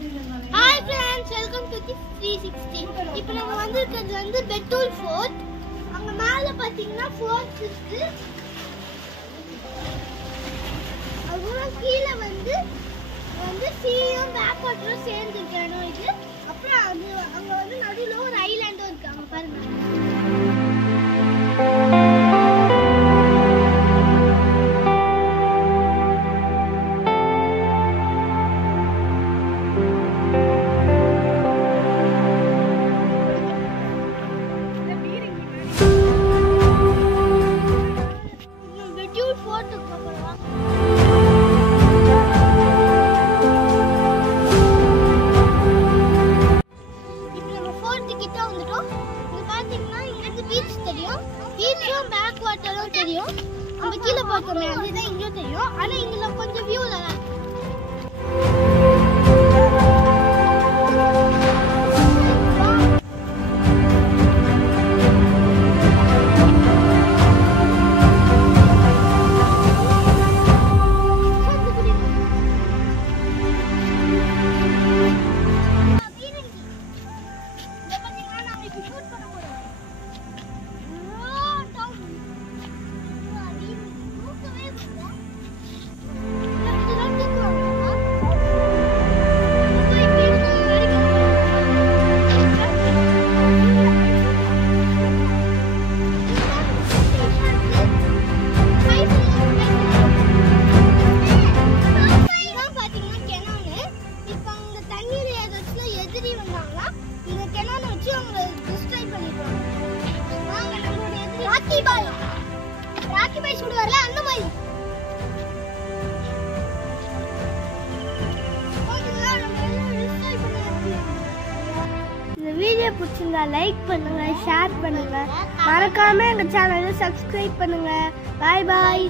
Hi friends, welcome to Kids 360. இப்போ நம்ம வந்திருக்கிறது வந்து பெட்டூல் ஃபோர்ட். அங்க மேல பாத்தீங்கன்னா ஃபோர்ட் இருக்கு. அப்புறம் கீழ வந்து சீயும் பேக் வாட்டரும் சேர்ந்து இருக்கணும் இது. அப்புறம் அங்க வந்து நடுவுல ஒரு ஐலாண்டும் இருக்கு. அங்க பாருங்க. பீச்சும் பேக் வாட்டரும் தெரியும். நம்ம கீழே பார்த்தோமே அதுதான் இங்கேயும் தெரியும். ஆனா இங்க கொஞ்சம் வியூ நல்லா இருக்கு. ராக்கி பாய் சுடுவார்ல அந்த மாதிரி. இந்த வீடியோ பிடிச்சிருந்தா லைக் பண்ணுங்க, ஷேர் பண்ணுங்க, மறக்காம எங்க சேனலை சப்ஸ்கிரைப் பண்ணுங்க. பாய் பாய்.